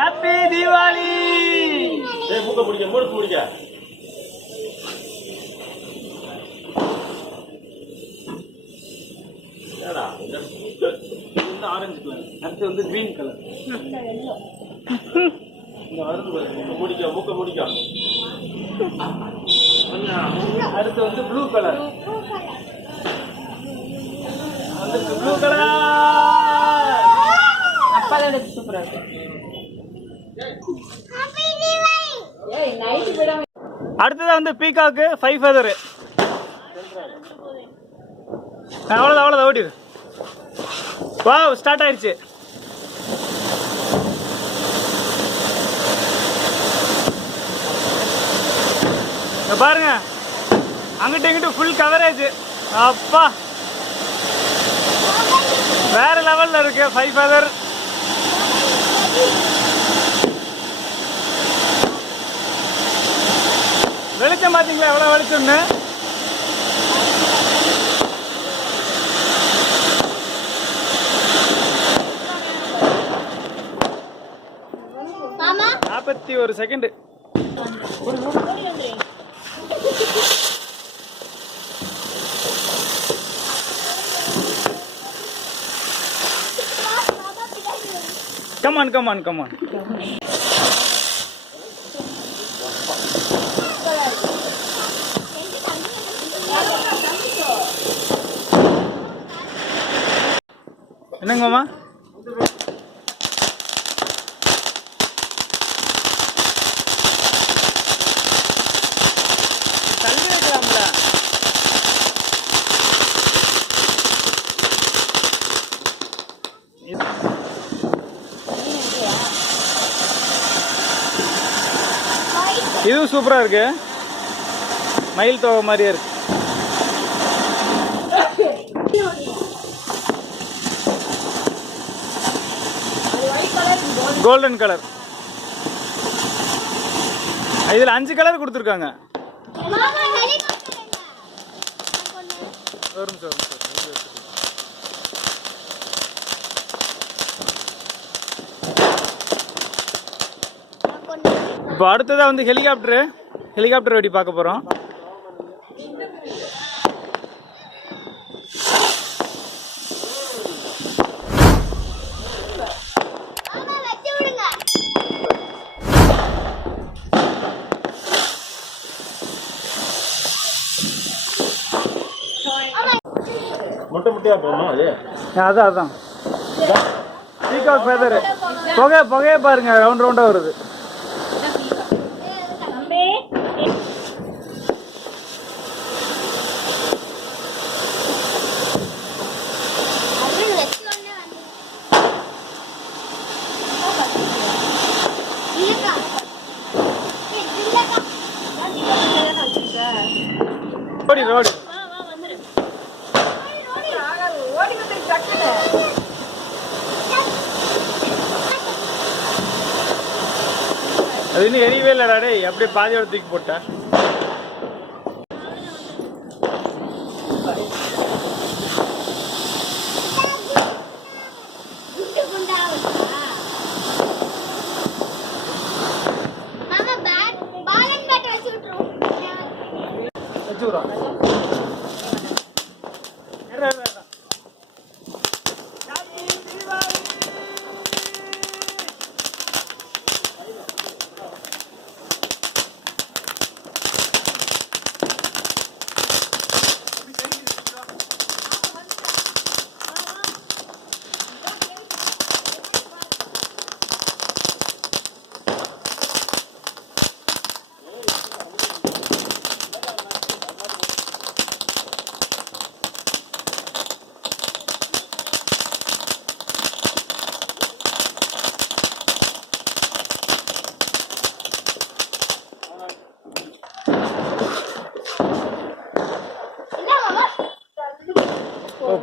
Happy Deepavali! ஏய் மூக்க பிடிக்க மூடு பிடிக்க. என்னடா இந்த வந்து ஆரஞ்சு கலர் அடுத்து வந்து கிரீன் கலர் இந்த பாரு மூக்க முடிக்க மூக்க முடிக்க அடுத்து வந்து ப்ளூ கலர் வந்துருக்கு ப்ளூ கலர் அப்பதான் எடுத்து சூப்பரா இருக்கு. அடுத்ததாக வந்து பீகாக்கு ஃபைவ் ஃபெதரு அவ்வளோதான் அவ்வளோதான் ஓடிடு. வா ஸ்டார்ட் ஆயிடுச்சு பாருங்க. அங்கிட்ட இங்கிட்ட ஃபுல் கவரேஜ் அப்பா. வேற லெவலில் இருக்கு ஃபைவ் ஃபெதர் வெளிச்சம் பார்த்தீங்களா? எவ்வளோ வெளிச்சம்னு? நாற்பத்தி ஒரு செகண்ட் கமான் கமான் கமான் என்னங்க மாமா இதுவும் சூப்பரா இருக்கு. மயில் தொகை மாதிரியே இருக்கு. கோல்டன் கலர் இதில் அஞ்சு கலர் கொடுத்துருக்காங்க. ஒரு நிமிஷம், இப்போ அடுத்ததாக வந்து ஹெலிகாப்டரு ஹெலிகாப்டர் வெடி பார்க்க போகிறோம் முட்டை முட்டையா போமா அது? அதான் அதான். பீகாக் ஃபெதர் புகை புகையை பாருங்க ரவுண்ட் ரவுண்டா வருது. தம்பி அது வெச்சு ஒண்ணே வந்து இல்லக்கா ஏய், இல்லக்கா ஓடி ரோடி ஓடி வந்து டக்குனு அது இன்னும் எரியவே இல்லடா டேய் அப்படியே பாதியோட தூக்கி போட்டேன்.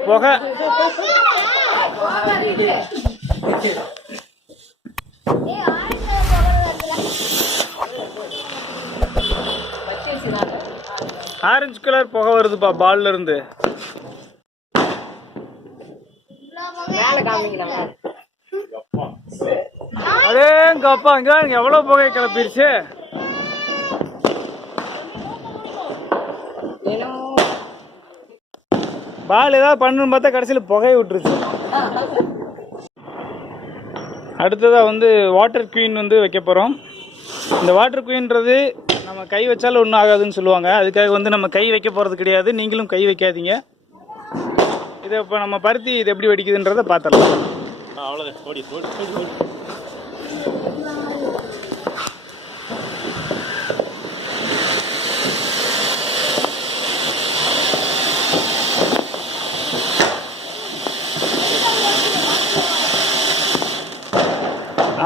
புகை. ஆரஞ்சு கலர் புகை வருதுப்பா பால்ல இருந்து. அடங்க அப்பா அங்க பாருங்க எவ்வளவு புகை கிளப்பிருச்சு. பால் ஏதாவது பண்ணணும்னு பார்த்தா கடைசியில் புகையை விட்டுருச்சு. அடுத்ததாக வந்து வாட்டர் குயின் வந்து வைக்க போகிறோம் இந்த வாட்டர் குயின்றது நம்ம கை வச்சாலும் ஒன்றும் ஆகாதுன்னு சொல்லுவாங்க. அதுக்காக வந்து நம்ம கை வைக்க போகிறது கிடையாது. நீங்களும் கை வைக்காதீங்க. இதை இப்போ நம்ம பருத்தி இது எப்படி வெடிக்குதுன்றதை பார்த்துடலாம். ஓடி அவ்வளவுதான் ஓடி ஓடி ஓடி ஓடி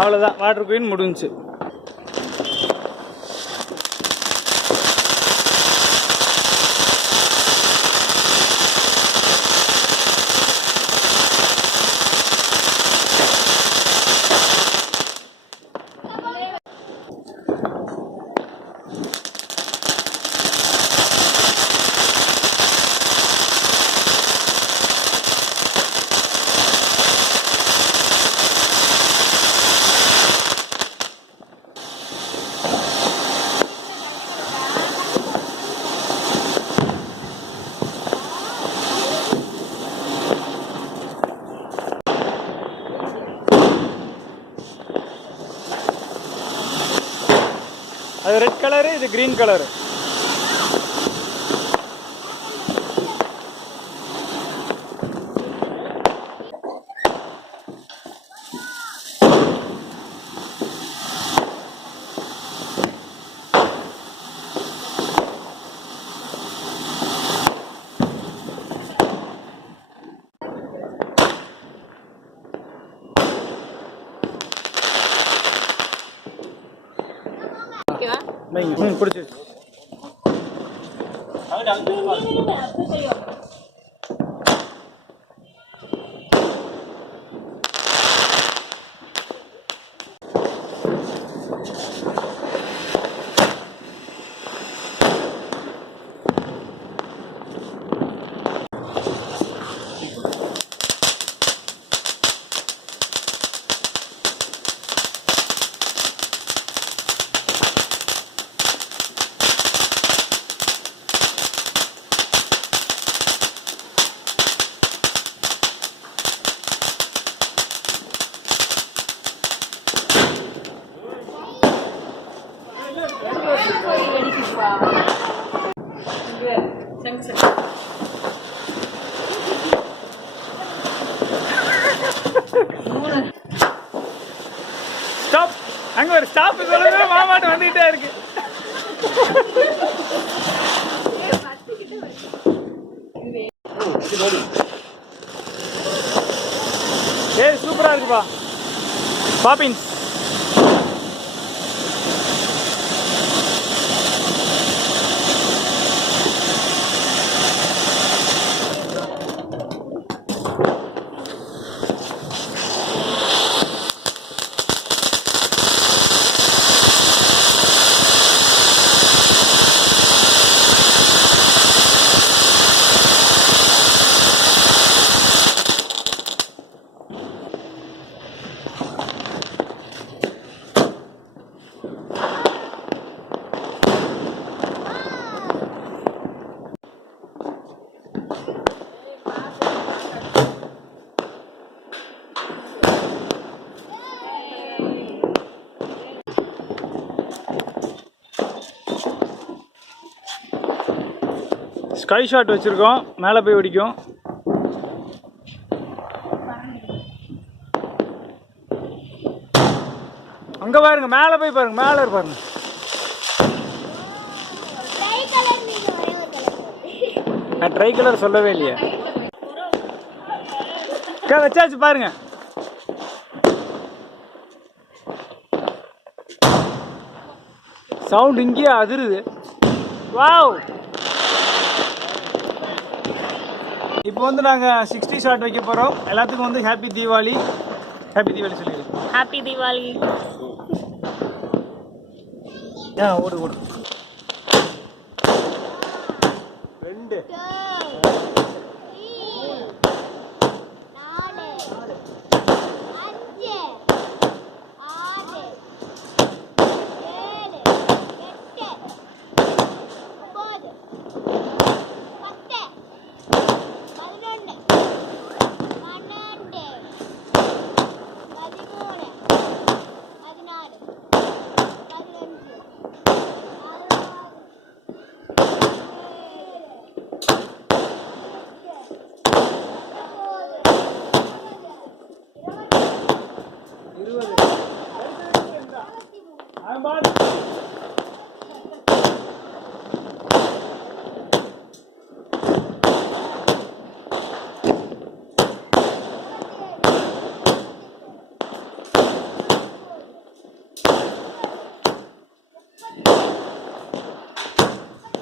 அவ்வளோதான் வாட்டர் குயின் முடிஞ்சுச்சு அது ரெட் கலரு இது க்ரீன் ம் பிடிச்சிருச்சு அங்கிட்டு அங்கிட்டு பாரு. போய் அங்க ஒரு ஸ்டாப் சொல்லவே மாமாட்ட வந்துகிட்டே இருக்கு. ஏய் சூப்பரா இருக்குப்பா. பாப்பின்ஸ். ஸ்கை ஷாட் வச்சுருக்கோம். மேலே போய் வெடிக்கும். அங்கே பாருங்க மேலே போய் பாருங்க மேலே பாருங்க. ட்ரை கலர் நான் ட்ரை கலர் சொல்லவே இல்லையே. வச்சாச்சு பாருங்க. சவுண்ட் இங்கேயே அதிருது. வாவ் இப்போ வந்து நாங்கள் சிக்ஸ்டி ஷாட் வைக்க போகிறோம் எல்லாத்துக்கும் வந்து ஹாப்பி தீபாவளி. ஹாப்பி தீபாவளி சொல்லிடுங்க. ஹாப்பி தீபாவளி. ஆ ஓடு ஓடு.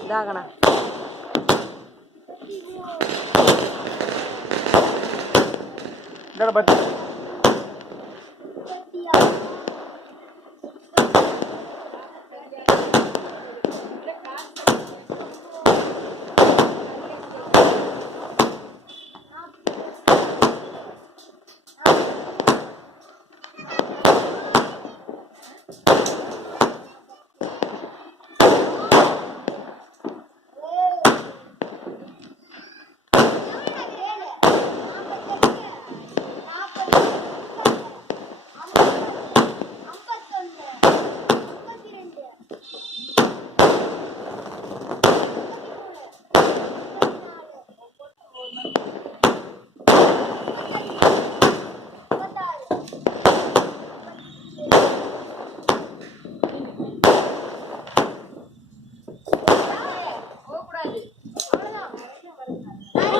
இதாகண்ணா இந்த பத்து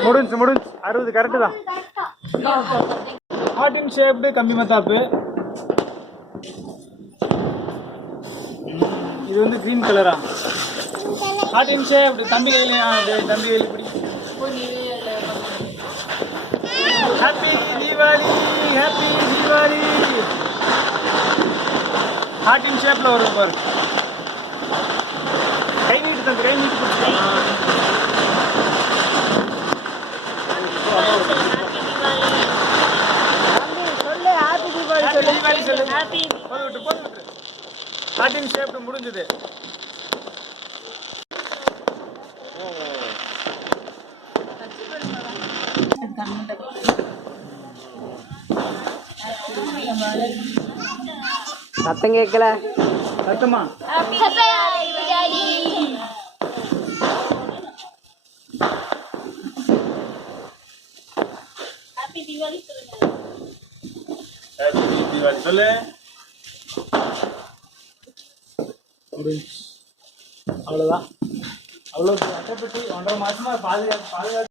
முடிஞ்சு முடிஞ்சு. அறுபது கரெக்டு தான். ஹார்ட் ஷேப்டு கம்மி மத்தாப்பு. இது வந்து கிரீன் கலரா ஹார்டின் இன் ஷேப் தம்பி கையில தம்பி கையில் இப்படி happy Deepavali happy Deepavali heart ஷேப்பில் வரும் பாரு. கை நீட்டு தம்பி கை நீட்டு தீபாவளி ஹாப்பி தீபாவளி சொல்லு ஹாப்பி போது விட்டு போது விட்டு இன் ஷேப்டு முடிஞ்சது. சத்தம் கேட்கல சத்தமா? ஹாப்பி தீபாவளி சொல்லு முடிஞ்சு அவ்வளோதான் அவ்வளோ அட்டைப்பட்டி ஒன்றரை மாசமா பாதுகாப்பு பாதுகாப்பு